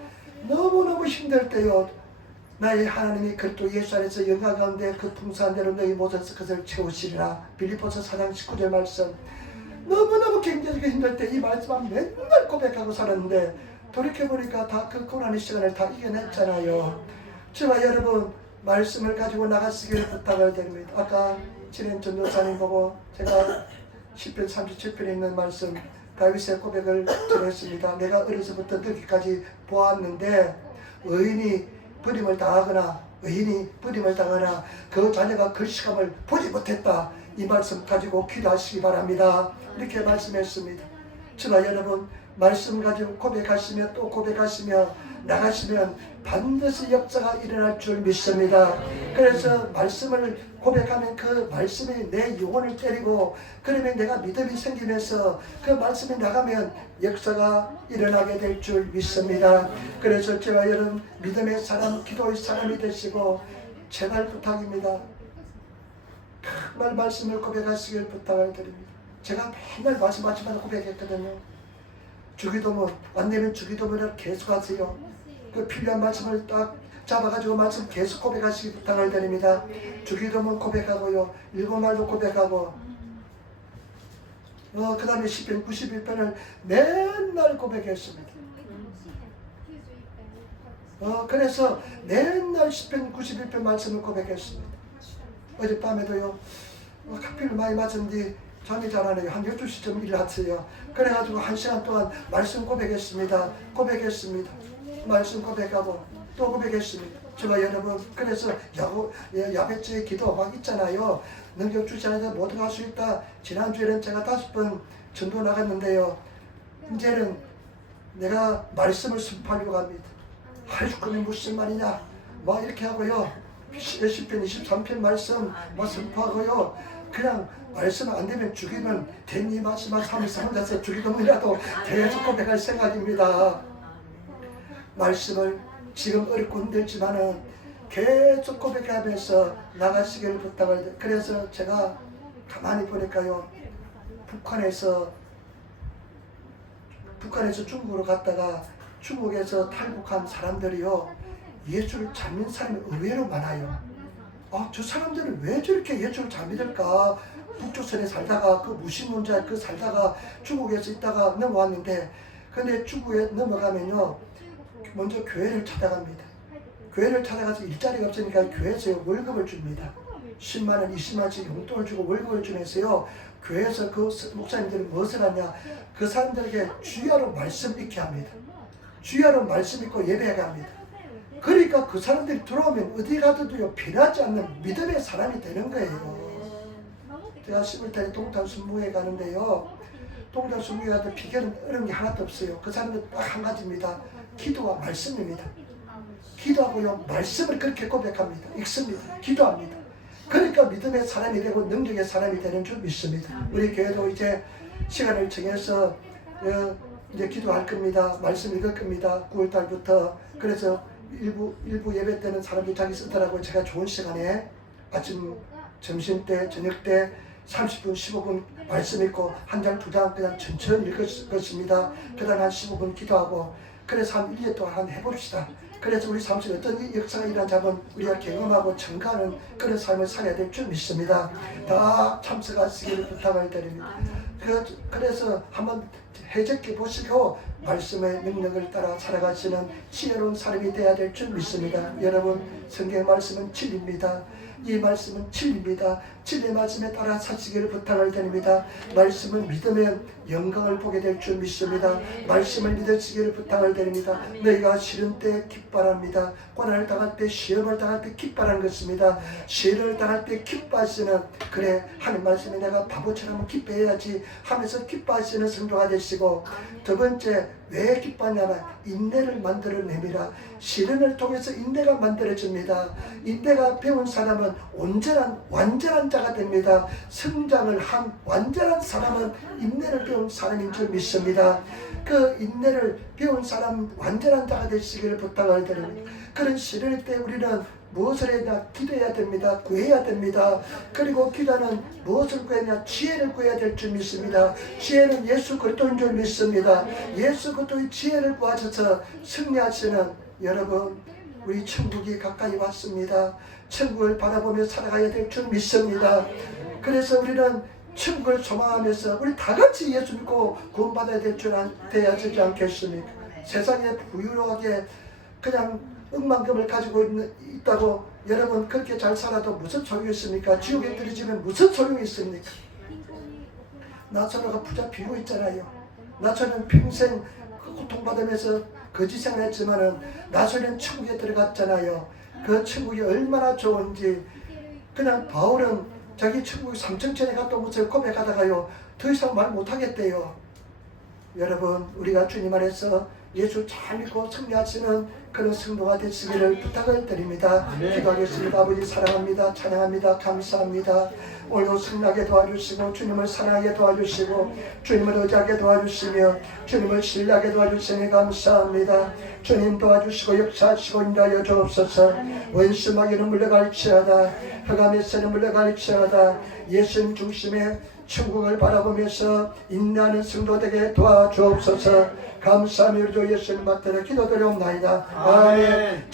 너무너무 힘들 때요, 나의 하나님이 그리스도 예수 안에서 영광 가운데 그 풍성한 대로 너희 모든 것을 채우시리라. 빌립보서 4장 19절 말씀. 너무너무 굉장히 힘들 때 이 말씀만 맨날 고백하고 살았는데 돌이켜보니까 다 그 고난의 시간을 다 이겨냈잖아요. 저와 여러분, 말씀을 가지고 나가시길 부탁을 드립니다. 아까 진행 전도사님 보고 제가 10편 37편에 있는 말씀, 다윗의 고백을 전했습니다. 내가 어려서부터 늦게까지 보았는데 의인이 버림을 당하거나 그 자녀가 글씨감을 보지 못했다. 이 말씀 가지고 기도하시기 바랍니다. 이렇게 말씀했습니다. 저와 여러분, 말씀 가지고 고백하시며 또 고백하시며 나가시면 반드시 역사가 일어날 줄 믿습니다. 그래서 말씀을 고백하면 그 말씀이 내 영혼을 때리고, 그러면 내가 믿음이 생기면서 그 말씀이 나가면 역사가 일어나게 될 줄 믿습니다. 그래서 제가 여러분 믿음의 사람, 기도의 사람이 되시고 제발 부탁입니다. 정말 말씀을 고백하시길 부탁을 드립니다. 제가 맨날 말씀 마치마다 고백했거든요. 주기도문 안 되면 주기도문을 계속 하세요. 그 필요한 말씀을 딱 잡아가지고 말씀 계속 고백하시기 부탁을 드립니다. 주기도문 고백하고요, 일곱말도 고백하고, 그 다음에 시편 91편을 맨날 고백했습니다. 그래서 맨날 시편 91편 말씀을 고백했습니다. 어젯밤에도요, 카피를 많이 맞은뒤 잠이 잘 안 와요. 한 12시쯤 일어났어요. 그래가지고 1시간 동안 말씀 고백했습니다. 말씀 고백하고 또 고백했습니다. 저와 여러분, 그래서 야베츠의 기도 막 있잖아요. 능력 주시 안에서 모두 할 수 있다. 지난주에는 제가 5번 전도 나갔는데요, 이제는 내가 말씀을 선포하려고 합니다. 하이스쿨이 무슨 말이냐 뭐 이렇게 하고요, 시편 23편 말씀 뭐 선포하고요, 그냥 말씀 안 되면 죽이면 대니 마지막 3일 3일에서 죽이도문이라도 계속 고백할 생각입니다. 말씀을 지금 어렵고 힘들지만은 계속 고백하면서 나가시기를 부탁을. 그래서 제가 가만히 보니까요, 북한에서 중국으로 갔다가 중국에서 탈북한 사람들이요, 예수를 잘 믿는 사람이 의외로 많아요. 저 사람들은 왜 저렇게 예수를 잘 믿을까? 북조선에 살다가 그 무신론자 살다가 중국에서 있다가 넘어왔는데, 근데 중국에 넘어가면요, 먼저 교회를 찾아갑니다. 교회를 찾아가서 일자리가 없으니까 교회에서 월급을 줍니다. 10만원, 20만원씩 용돈을 주고 월급을 주면서요, 교회에서 그 목사님들이 무엇을 하냐, 그 사람들에게 주야로 말씀 읽게 합니다. 주야로 말씀 읽고 예배하게 합니다. 그러니까 그 사람들이 들어오면 어디 가서도요, 변하지 않는 믿음의 사람이 되는 거예요. 제가 10월달에 동탄 순무회 가는데요, 동탄 순무회 가도 비결은 어려운 게 하나도 없어요. 그 사람들 딱 한 가지입니다. 기도와 말씀입니다. 기도하고요, 말씀을 그렇게 고백합니다. 읽습니다. 기도합니다. 그러니까 믿음의 사람이 되고 능력의 사람이 되는 줄 믿습니다. 우리 교회도 이제 시간을 정해서 이제 기도할 겁니다. 말씀 읽을 겁니다. 9월달부터. 그래서 일부 예배 때는 사람들이 자기 쓰더라고요. 제가 좋은 시간에 아침, 점심 때, 저녁 때 30분, 15분 말씀 읽고 한 장, 두 장 그냥 천천히 읽었습니다. 그 다음에 한 15분 기도하고, 그래서 한 1년 동안 해봅시다. 그래서 우리 삶 속에 어떤 역사가 일어난지 한번 우리가 경험하고 증가하는 그런 삶을 살아야 될 줄 믿습니다. 다 참석하시기를 부탁을 드립니다. 그래서 한번 해적해 보시고 말씀의 능력을 따라 살아가시는 지혜로운 사람이 되어야 될 줄 믿습니다. 여러분, 성경 말씀은 진리입니다. 이 말씀은 진리입니다. 진리의 말씀에 따라 사시기를 부탁을 드립니다. 말씀은 믿으면 영광을 보게 될 줄 믿습니다. 말씀을 믿으시기를 부탁을 드립니다. 너희가 싫은 때 기뻐합니다. 고난을 당할 때, 시험을 당할 때 기뻐하는 것입니다. 시련을 당할 때 기뻐하시는, 그래 하는 말씀에 내가 바보처럼 기뻐해야지 하면서 기뻐하시는 성도가 되시고, 두 번째, 왜 기뻐하냐면 인내를 만들어냅니다. 시련을 통해서 인내가 만들어집니다. 인내가 배운 사람은 완전한 자가 됩니다. 성장을 한 완전한 사람은 인내를 배운 사람인 줄 믿습니다. 그 인내를 배운 사람, 완전한 자가 되시기를 부탁을 드립니다. 그런 시련일 때 우리는 무엇을 해야 되냐? 기도해야 됩니다. 구해야 됩니다. 그리고 기도는 무엇을 구해야? 지혜를 구해야 될 줄 믿습니다. 지혜는 예수 그리스도인 줄 믿습니다. 예수 그리스도의 지혜를 구하셔서 승리하시는 여러분, 우리 천국이 가까이 왔습니다. 천국을 바라보며 살아가야 될 줄 믿습니다. 그래서 우리는 천국을 소망하면서 우리 다 같이 예수 믿고 구원받아야 될 줄 돼야 되지 않겠습니까? 세상에 부유하게 그냥 억만금을 가지고 있다고 여러분 그렇게 잘 살아도 무슨 소용이 있습니까? 지옥에 들이지면 무슨 소용이 있습니까? 나사로가 부자 비고 있잖아요. 나사로는 평생 고통받으면서 거지 생활했지만은 나사로는 천국에 들어갔잖아요. 그 천국이 얼마나 좋은지. 그냥 바울은 자기 천국 3천천에 갔던 것을 고백하다가요, 더 이상 말 못하겠대요. 여러분, 우리가 주님 안에서 예수 잘 믿고 승리하시는 그런 성도가 되시기를 부탁을 드립니다. 기도하겠습니다. 아버지 사랑합니다. 찬양합니다. 감사합니다. 오늘도 승리하게 도와주시고 주님을 사랑하게 도와주시고 주님을 의지하게 도와주시며 주님을 신뢰하게 도와주시니 감사합니다. 주님 도와주시고 역사하시고 인도하여 주옵소서. 원수 마귀는 물러갈지어다. 흑암의 새는 물러갈지어다. 예수님 중심의 천국을 바라보면서 인내하는 성도 되게 도와주옵소서. 감사하며 주 예수님 받들어 기도드리옵나이다. 아멘.